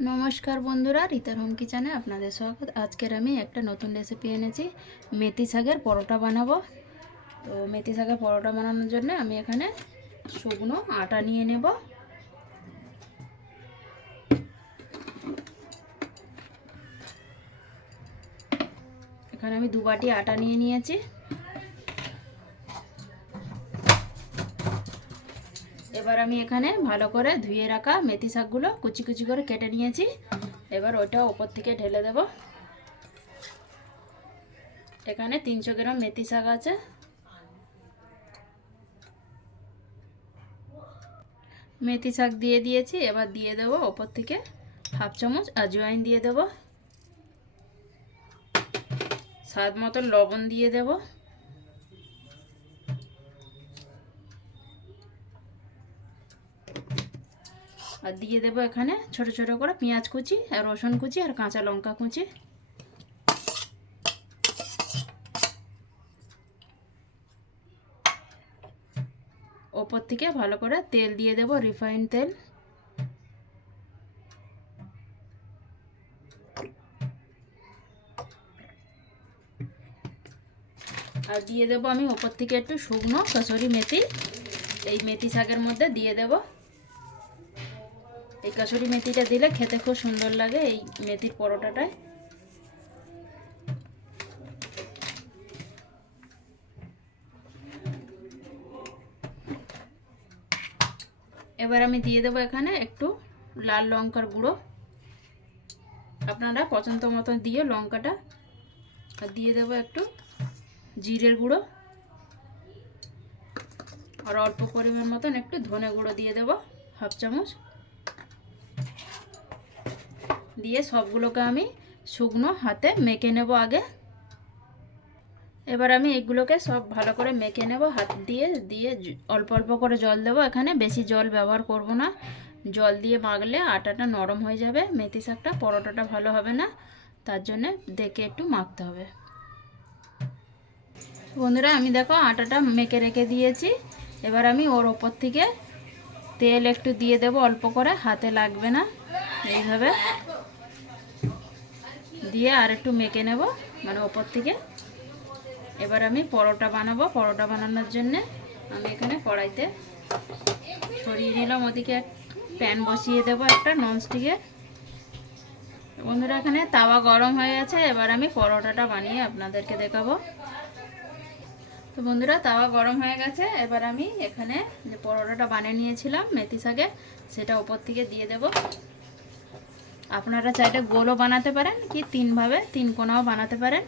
নমস্কার বন্ধুরা, রিতার হোম কিচেনে আপনাদের স্বাগত। আজকের আমি একটা নতুন রেসিপি এনেছি, মেথি শাকের পরোটা বানাবো। তো মেথি শাকের পরোটা বানানোর জন্য আমি এখানে শুকনো আটা নিয়ে নেব। এখানে আমি 2 বাটি আটা নিয়ে নিয়েছি। এবার আমি এখানে ভালো করে ধুয়ে রাখা মেথি শাকগুলো কুচি কুচি করে কেটে নিয়েছি। এবার ওটা ওপর থেকে ঢেলে দেব। এখানে 300 গ্রাম মেথি শাক আছে। মেথি শাক দিয়ে দিয়েছি। এবার দিয়ে দেব ওপর থেকে হাফ চামচ আজওয়াইন দিয়ে দেব, স্বাদ মতো লবণ দিয়ে দেব, আর দিয়ে দেব এখানে ছোট ছোট করে পেঁয়াজ কুচি আর রসুন কুচি আর কাঁচা লঙ্কা কুচি। ওপর থেকে ভালো করে তেল দিয়ে দেব, রিফাইন তেল। আর দিয়ে দেব আমি ওপর থেকে একটু শুকনো কসুরি মেথি এই মেথি শাকের মধ্যে দিয়ে দেব। এই কসুরি মেথিটা দিলে খেতে খুব সুন্দর লাগে এই মেথির পরোটাটায়। এবার আমি দিয়ে দেব এখানে একটু লাল লঙ্কার গুঁড়ো, আপনারা পছন্দ মতো দিয়ে লঙ্কাটা। আর দিয়ে দেব একটু জিরের গুঁড়ো, আর অল্প পরিমাণ মতন একটু ধনে গুঁড়ো দিয়ে দেব হাফ চামচ। দিয়ে সবগুলোকে আমি শুকনো হাতে মেখে নেব আগে। এবার আমি এগুলোকে সব ভালো করে মেখে নেব হাত দিয়ে। দিয়ে অল্প অল্প করে জল দেব, এখানে বেশি জল ব্যবহার করব না। জল দিয়ে মাখলে আটাটা নরম হয়ে যাবে, মেথি শাকটা পরোটাটা ভালো হবে না, তার জন্য দেখে একটু মাখতে হবে। বন্ধুরা আমি দেখো আটাটা মেখে রেখে দিয়েছি। এবার আমি ওর ওপর থেকে তেল একটু দিয়ে দেব, অল্প করে, হাতে লাগবে না। এইভাবে দিয়ে আর একটু মেখে নেব মানে ওপর থেকে। এবার আমি পরোটা বানাবো। পরোটা বানানোর জন্য আমি এখানে কড়াইতে সরিয়ে নিলাম, ওদিকে প্যান বসিয়ে দেব একটা ননস্টিকের। বন্ধুরা এখানে তাওয়া গরম হয়ে গেছে। এবার আমি পরোটাটা বানিয়ে আপনাদেরকে দেখাবো। তো বন্ধুরা তাওয়া গরম হয়ে গেছে। এবার আমি এখানে যে পরোটাটা বানিয়ে নিয়েছিলাম মেথি শাকে, সেটা ওপর থেকে দিয়ে দেব। আপনারা চাইলে গোলও বানাতে পারেন, কি তিনভাবে তিন কোণাও বানাতে পারেন।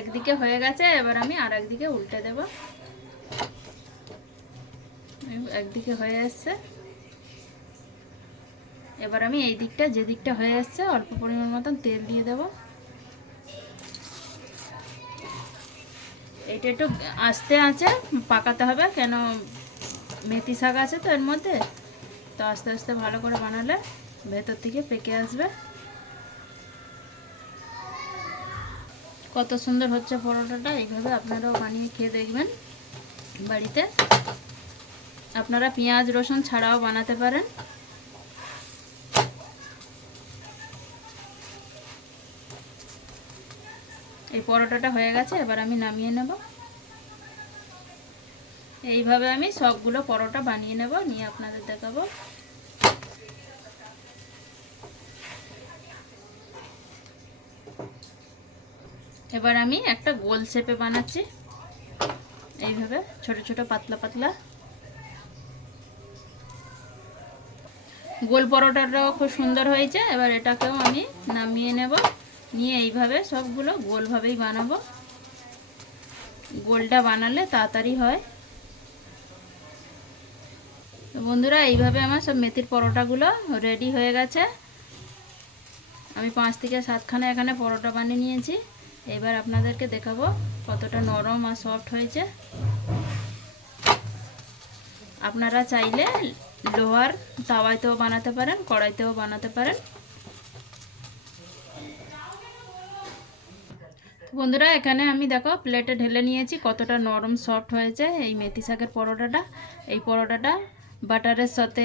একদিকে হয়ে গেছে, এবার আমি আর একদিকে উল্টে দেব। একদিকে হয়ে এসছে। এবার আমি এই দিকটা, যে দিকটা হয়ে এসছে, অল্প পরিমাণ মতন তেল দিয়ে দেব। এটা একটু আস্তে আঁচে পাকাতে হবে, কেন মেথি শাক আছে তো এর মধ্যে। তো আস্তে আস্তে ভালো করে বানালে ভেতর থেকে পেকে আসবে। কত সুন্দর হচ্ছে পরোটাটা। এইভাবে আপনারাও বানিয়ে খেয়ে দেখবেন বাড়িতে। আপনারা পেঁয়াজ রসুন ছাড়াও বানাতে পারেন। এই পরোটাটা হয়ে গেছে, এবার আমি নামিয়ে নেব। এইভাবে আমি সবগুলো পরোটা বানিয়ে নেব, নিয়ে আপনাদের দেখাবো। এবার আমি একটা গোল শেপে বানাচ্ছি, এইভাবে ছোট ছোট পাতলা পাতলা। গোল পরোটাটাও খুব সুন্দর হয়েছে। এবার এটাকেও আমি নামিয়ে নেব, নিয়ে এইভাবে সবগুলো গোলভাবেই বানাবো। গোলটা বানালে তাড়াতাড়ি হয়। তো বন্ধুরা এইভাবে আমার সব মেথির পরোটাগুলো রেডি হয়ে গেছে। আমি 5 থেকে 7খানা এখানে পরোটা বানিয়ে নিয়েছি। এবার আপনাদেরকে দেখাবো কতটা নরম আর সফট হয়েছে। আপনারা চাইলে লোহার তাওয়াতেও বানাতে পারেন, কড়াইতেও বানাতে পারেন। তো বন্ধুরা এখানে আমি দেখো প্লেটে ঢেলে নিয়েছি, কতটা নরম সফট হয়েছে এই মেথি শাকের পরোটাটা। এই পরোটাটা বাটারের সাথে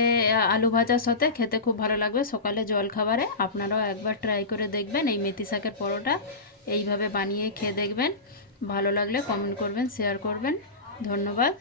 আলু ভাজার সাথে খেতে খুব ভালো লাগবে সকালে জলখাবারে। আপনারাও একবার ট্রাই করে দেখবেন এই মেথি শাকের পরোটা, এইভাবে বানিয়ে খেয়ে দেখবেন। ভালো লাগলে কমেন্ট করবেন, শেয়ার করবেন। ধন্যবাদ।